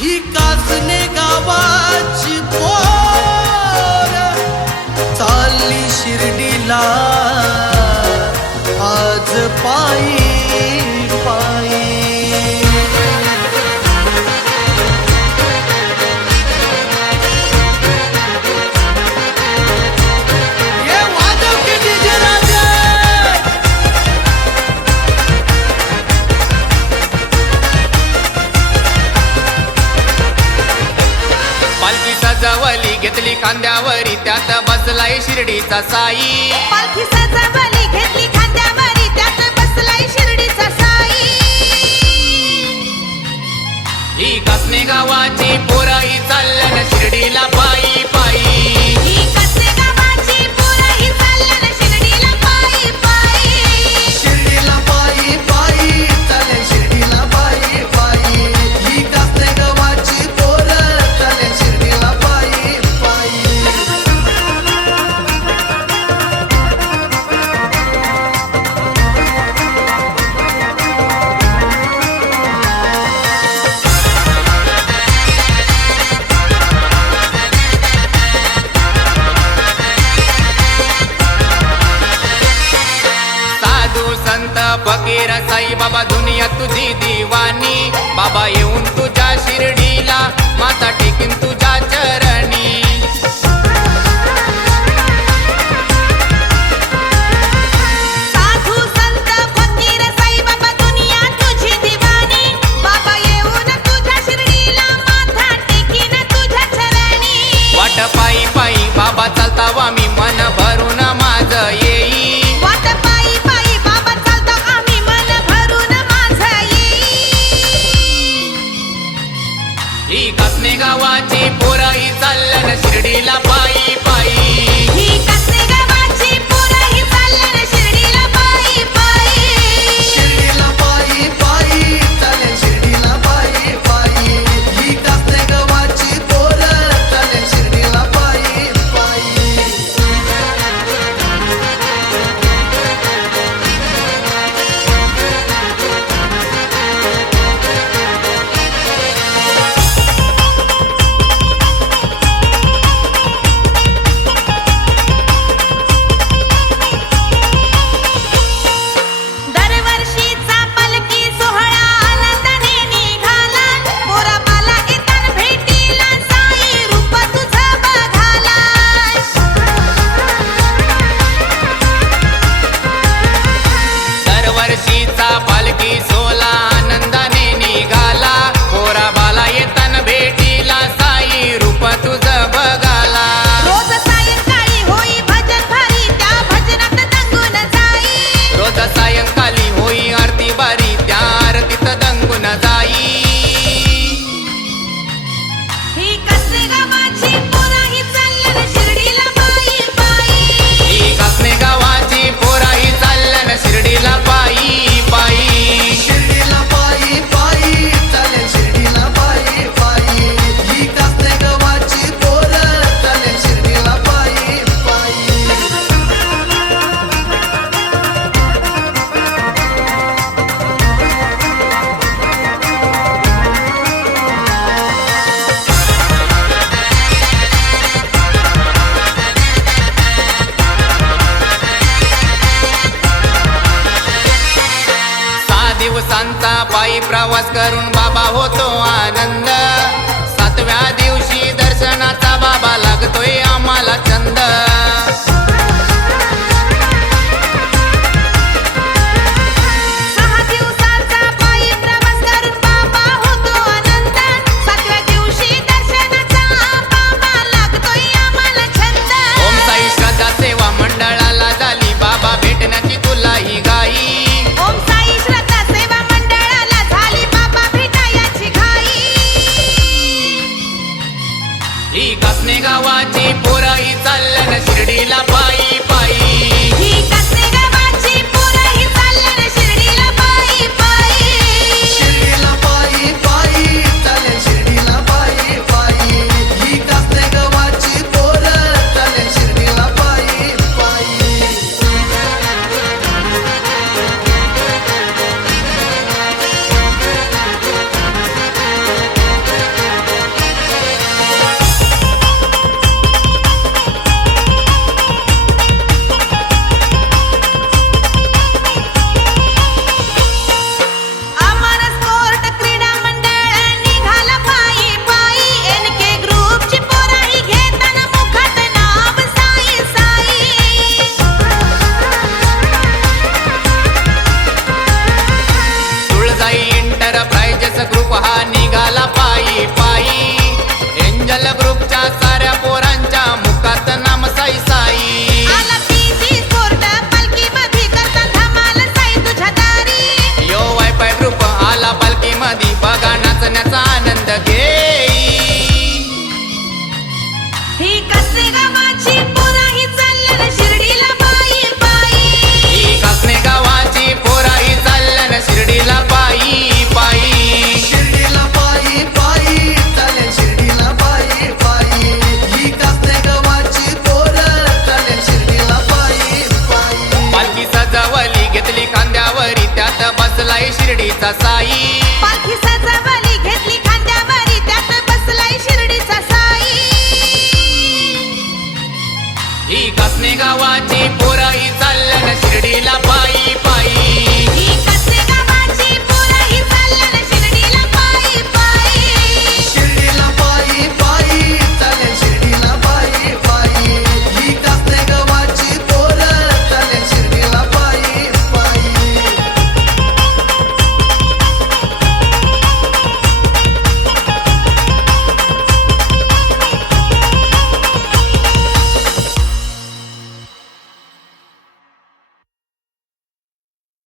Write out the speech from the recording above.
ही कासने गावाची पोर चालली शिर्डीला आज पायी पायी। ये वादव के डीजे राजे पालखी सजवली घेतली खांद्यावरी त्यात बसलाय शिर्डीचा साई। पालखी सजवली घेतली खांद्यावरी त्यात बसलाय शिर्डीचा साई। ही कासने गावाची पोरही चालल्यान शिर्डीला पायी पायी। ही कासने गावाची पोरही चालल्यान शिर्डीला पायी पायी। शिर्डीला पायी पायी चाले शिर्डीला पायी पायी। ही कासने गावाची पोर चाले शिर्डीला पायी पायी। साधू संत फकीर साई बाबा दुनिया तुझी दिवानी। बाबा येऊन तुझ्या शिर्डीला माता टेकीन तुझ्या चरणी। साधू संत फकीर साई बाबा दुनिया तुझी दिवानी। बाबा येऊन तुझ्या शिर्डीला माथा टेकीन तुझ्या चरणी। वाट पायी पायी बाबा चालतावा मी मन भरून माझ येई। वाट पायी पायी बाबा चालतो आम्ही मन भरून माझं येई। ही कासने गावाची पोरही चालल्यान शिर्डीला पायी पायी। ही कासने गावाची पोरही चालल्यान शिर्डीला पायी पायी। शिर्डीला पायी पायी चाले शिर्डीला पायी पायी। ही कासने गावाची पोर चाले शिर्डीला पायी पायी। दरवर्षीचा पालखी सोहळा आनंदाने निघाला। मोराबाला येताना भेटीला साई रूप तुझं बघाला। दरवर्षीचा पालखी सोला आनंदाने निघाला। पोराबाला येताना भेटीला साई रूप तुझं बघाला। रोज सायंकाळी होई भजन भारी त्या भजनात दंगून जाई। रोज सायंकाळी होई आरती बारी त्या आरतीत दंगून जाई। ही कासने गावाची पोरही चालल्यान शिर्डीला पायी पायी। ही कासने गावाची पोराही चालल्यान शिर्डीला पायी पायी। शिर्डीला पायी पायी चाले शिर्डीला पायी पायी। ही कासने गावाची पोर चाले शिर्डीला पायी पायी। सहा दिवसांचा पायी प्रवास करून बाबा होतो आनंद। सातव्या दिवशी दर्शनाचा बाबा लागतोय आम्हाला चंद। सहा दिवसाचा पायी प्रवास करून बाबा होतो आनंद। सातव्या दिवशी दर्शनाचा बाबा लागतोय आम्हाला छंद। ओम साई श्रद्धा सेवा मंडळाला झाली बाबा भेटण्याची तुला ही घाई। ओम साई श्रद्धा सेवा मंडळाला झाली बाबा भेटायची घाई। ही कासने गावाची पोरही पायी पायी एंजल ग्रुपच्या साऱ्या पोरांच्या मुखात नाम साई साई आला पीजी स्पोर्ट पालखी मध्ये करता धमाल साई तुझ्या दारी यो वायफाय ग्रुप आला पालखी मध्ये बघा नाचण्याचा आनंद घे ही कसरे गावाची पोरा ही चालल्यान शिर्डीला पायी पायी ही कासने गावाची पोराही चालल्यान शिर्डीला पायी पायी शिर्डीला पायी पायी चालेल शिर्डीला पायी पायी ही कासने गावाची पोरं चालेल शिर्डीला पायी पायी पालखी सजवली घेतली खांद्यावरी त्यात बसलाय शिर्डीचा साई पालखी